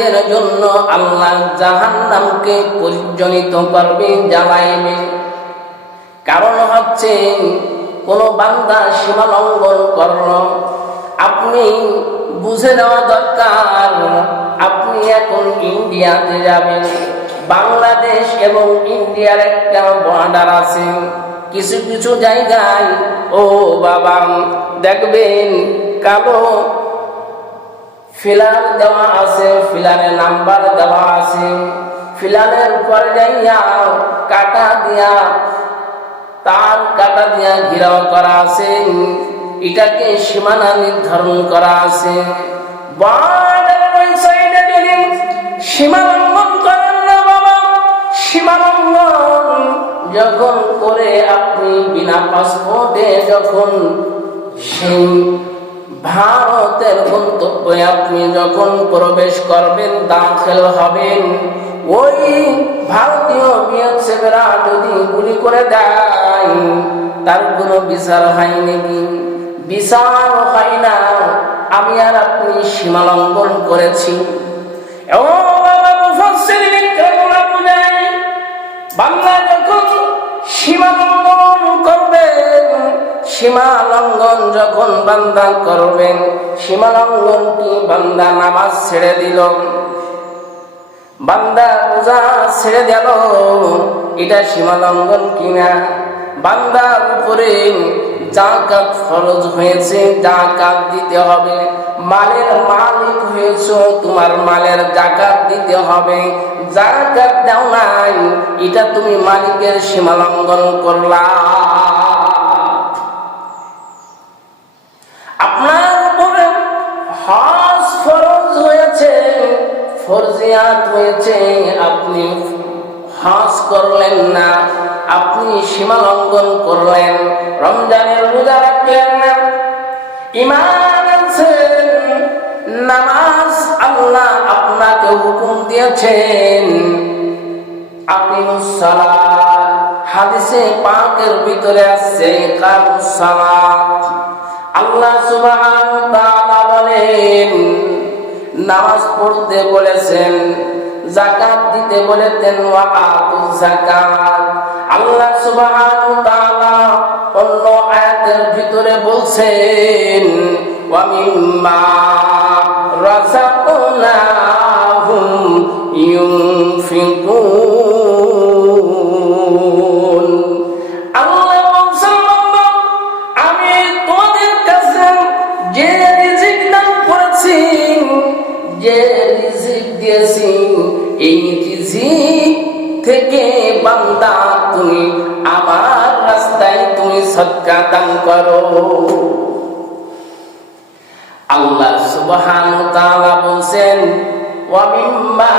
নারীদের জন্য আল্লাহ জাহান্নামকে পরিজনিত করবে, জ্বালাইবে। কারণ হচ্ছে কোন বান্দা সীমা লঙ্ঘন করল, আপনি বুঝে নেওয়া দরকার। আপনি এখন ইন্ডিয়াতে যাবেন, বাংলাদেশ এবং ইন্ডিয়ার একটা বর্ডার আছে। কিছু কিছু জায়গায় ও বাবা দেখবেন কালো ফিলার দেওয়া আছে, ফিলারের নাম্বার দেওয়া আছে, ফিলারের উপর যাইয়া কাটা দিয়া, তার কাটা দিয়া ঘেরাও করা আছে। এটাকে সীমানা নির্ধারণ করা আছে। বর্ডারের ওই সাইডে যদি সীমা লঙ্ঘন করেন না বাবা, সীমা লঙ্ঘন যখন করে আপনি বিনা পাসপোর্টে যখন সেই ভারতের গন্তব্যে আপনি যখন প্রবেশ করবেন, দাখিল হবেন, ওই ভারতীয় বিএসএফরা যদি গুলি করে দেয়, তার কোনো বিচার হয় নাকি? বিচার হয় না। আমি আর আপনি সীমা লঙ্ঘন করেছি। বাংলা যখন সীমা লঙ্ঘন করবেন, সীমা লঙ্ঘন যখন বান্দা করবেন, সীমা লঙ্ঘন কি বান্দা নামাজ ছেড়ে দিল, বান্দা রোজা ছেড়ে দিল, এটা সীমা লঙ্ঘন কিনা? বান্দার উপরে যাকাত ফরজ হয়েছে, যাকাত দিতে হবে। মালের মালিক হয়েছো, তোমার মালের যাকাত দিতে হবে। যাকাত দাও নাই, এটা তুমি মালিকের সীমা লঙ্ঘন করলা। আপনার উপরে হজ ফরজ হয়েছে, ফরজিয়াত হয়েছে, আপনি হজ করলেন না, আপনি সীমা লঙ্ঘন করলেন। রমজানের রোজা রাখলেন না, ঈমান আনছেন, নামাজ আল্লাহ আপনাকে হুকুম দিয়েছেন, আকিমুস সালাত, হাদিসে পাকের ভিতরে আছে ইকামুস সালাত। আল্লাহ সুবহানাহু ওয়া তাআলা বলেন, নামাজ পড়তে বলেছেন, যাকাত দিতে বলেছেন, ওয়া আতুজ যাকাত। আল্লাহ সুবহানাহু ওয়া তাআলা অন্য আয়াতের ভিতরে বলছেন, ওয়া মিম্মা রাযাকনাহুম ইউনফিকুন। আল্লাহ বলছেন, আমি তোমাদের কাছে যে রিজিক দান করেছি, যে রিজিক দিয়েছি, এই রিজিক থেকে বান্দা তুমি আমার রাস্তায় তুমি সদকা দান করো। আল্লাহ সুবহানাহু ওয়া তাআলা বলেন, ওয়া মিম্মা